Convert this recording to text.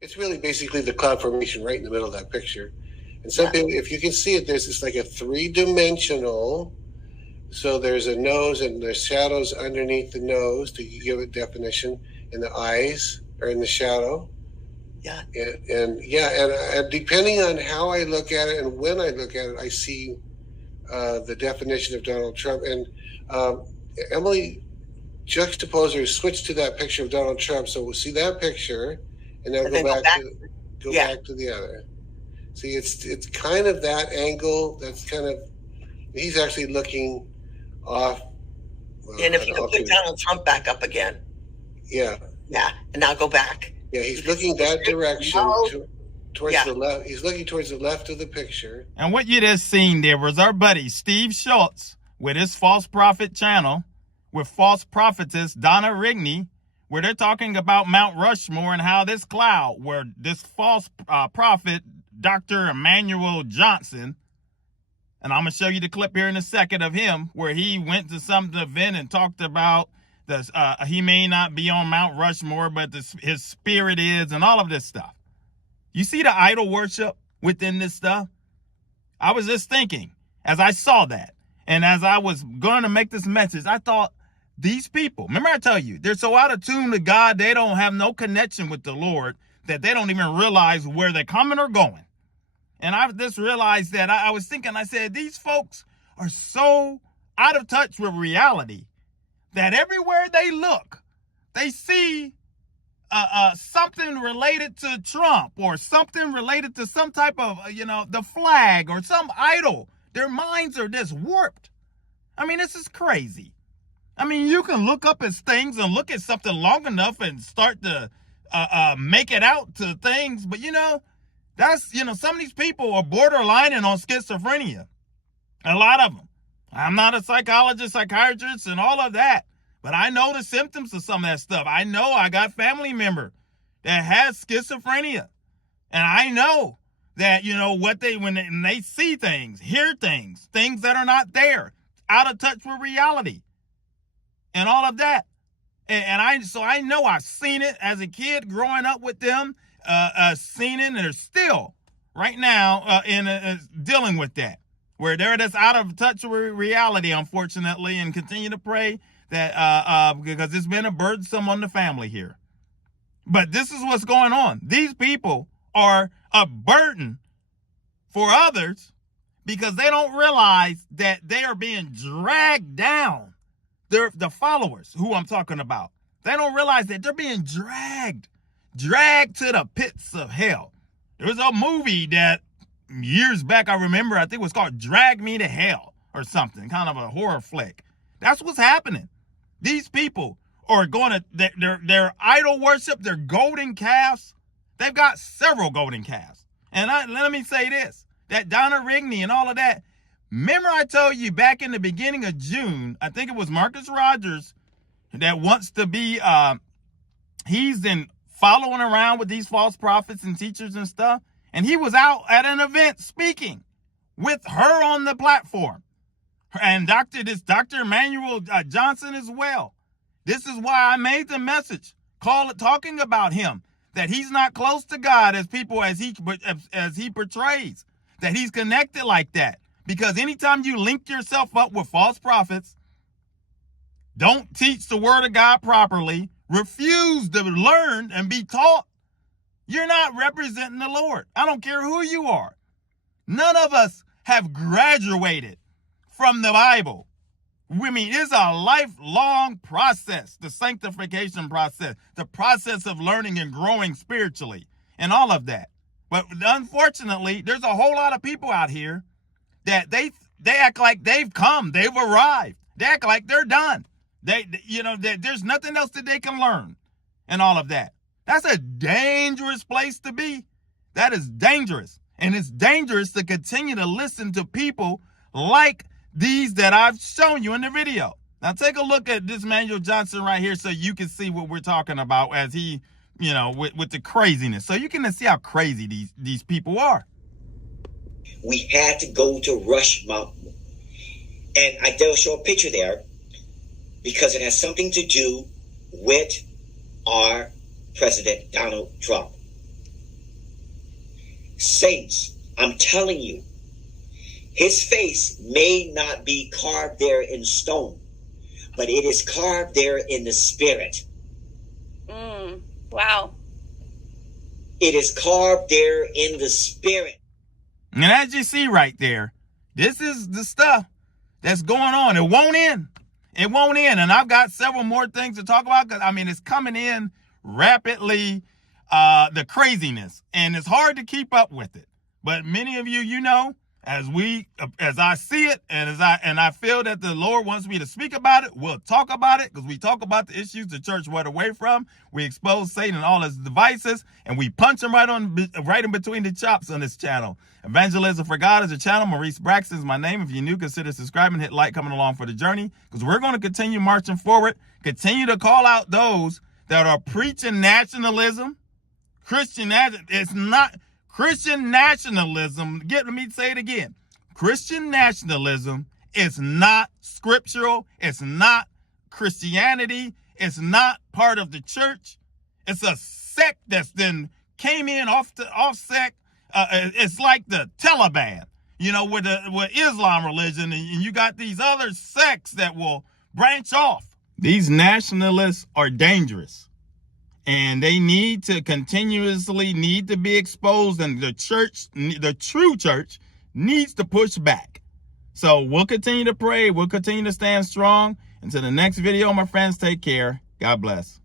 It's really basically the cloud formation right in the middle of that picture. And some people, if you can see it, there's this like a three-dimensional. So there's a nose and there's shadows underneath the nose to give it definition, and the eyes are in the shadow. Yeah. And depending on how I look at it and when I look at it, I see the definition of Donald Trump. And Emily juxtaposed or switched to that picture of Donald Trump. So we'll see that picture, and then go back to the other. See, it's kind of that angle. That's kind of, he's actually looking off. And if you can put Donald Trump back up again. Yeah. Yeah, and now go back. Yeah, he's looking that direction towards the left. He's looking towards the left of the picture. And what you just seen there was our buddy Steve Schultz with his false prophet channel with false prophetess Donna Rigney, where they're talking about Mount Rushmore and how this cloud, where this false prophet, Dr. Emmanuel Johnson, and I'm going to show you the clip here in a second of him, where he went to some event and talked about he may not be on Mount Rushmore, but his spirit is, and all of this stuff. You see the idol worship within this stuff? I was just thinking, as I saw that, and as I was going to make this message, I thought, these people, remember I tell you, they're so out of tune to God, they don't have no connection with the Lord, that they don't even realize where they're coming or going. And I just realized that I was thinking, I said, these folks are so out of touch with reality that everywhere they look, they see something related to Trump or something related to some type of, the flag or some idol. Their minds are just warped. I mean, this is crazy. I mean, you can look up at things and look at something long enough and start to make it out to things. But, that's, some of these people are borderlining on schizophrenia. A lot of them. I'm not a psychologist, psychiatrist, and all of that. But I know the symptoms of some of that stuff. I know I got family member that has schizophrenia. And I know that, when they see things, hear things that are not there, out of touch with reality. And all of that. And I know I've seen it as a kid growing up with them, seen it, and they're still right now dealing with that, where they're just out of touch with reality, unfortunately, and continue to pray that because it's been a burdensome on the family here. But this is what's going on. These people are a burden for others because they don't realize that they are being dragged down. They're the followers who I'm talking about. They don't realize that they're being dragged to the pits of hell. There was a movie that years back, I remember, I think it was called Drag Me to Hell or something, kind of a horror flick. That's what's happening. These people are going to, their idol worship, their golden calves. They've got several golden calves. And let me say this, that Donna Rigney and all of that, remember I told you back in the beginning of June, I think it was Marcus Rogers that wants to be, he's in following around with these false prophets and teachers and stuff. And he was out at an event speaking with her on the platform. And Dr. Emmanuel Johnson as well. This is why I made the message, talking about him, that he's not close to God as he portrays, that he's connected like that. Because anytime you link yourself up with false prophets, don't teach the word of God properly, refuse to learn and be taught, you're not representing the Lord. I don't care who you are. None of us have graduated from the Bible. I mean, it's a lifelong process, the sanctification process, the process of learning and growing spiritually, and all of that. But unfortunately, there's a whole lot of people out here that they act like they've arrived. They act like they're done. There's nothing else that they can learn, and all of that. That's a dangerous place to be. That is dangerous. And it's dangerous to continue to listen to people like these that I've shown you in the video. Now take a look at this Emmanuel Johnson right here so you can see what we're talking about as he, with the craziness. So you can see how crazy these people are. We had to go to Rush Mountain. And they'll show a picture there because it has something to do with our President Donald Trump. Saints, I'm telling you, his face may not be carved there in stone, but it is carved there in the spirit. Wow. It is carved there in the spirit. And as you see right there, this is the stuff that's going on. It won't end. It won't end. And I've got several more things to talk about because, I mean, it's coming in rapidly, the craziness. And it's hard to keep up with it. But many of you, you know, as I see it and I feel that the Lord wants me to speak about it, we'll talk about it because we talk about the issues the church went away from. We expose Satan and all his devices, and we punch him right in between the chops on this channel. Evangelism for God is a channel. Maurice Braxton is my name. If you're new, consider subscribing, hit like, coming along for the journey, because we're going to continue marching forward, continue to call out those that are preaching nationalism. It's not Christian nationalism. Let me say it again. Christian nationalism is not scriptural. It's not Christianity. It's not part of the church. It's a sect that's then came in off sect. It's like the Taliban, you know, with Islam religion, and you got these other sects that will branch off. These nationalists are dangerous. And they need to continuously be exposed, and the church, the true church, needs to push back. So we'll continue to pray. We'll continue to stand strong. Until the next video, my friends, take care. God bless.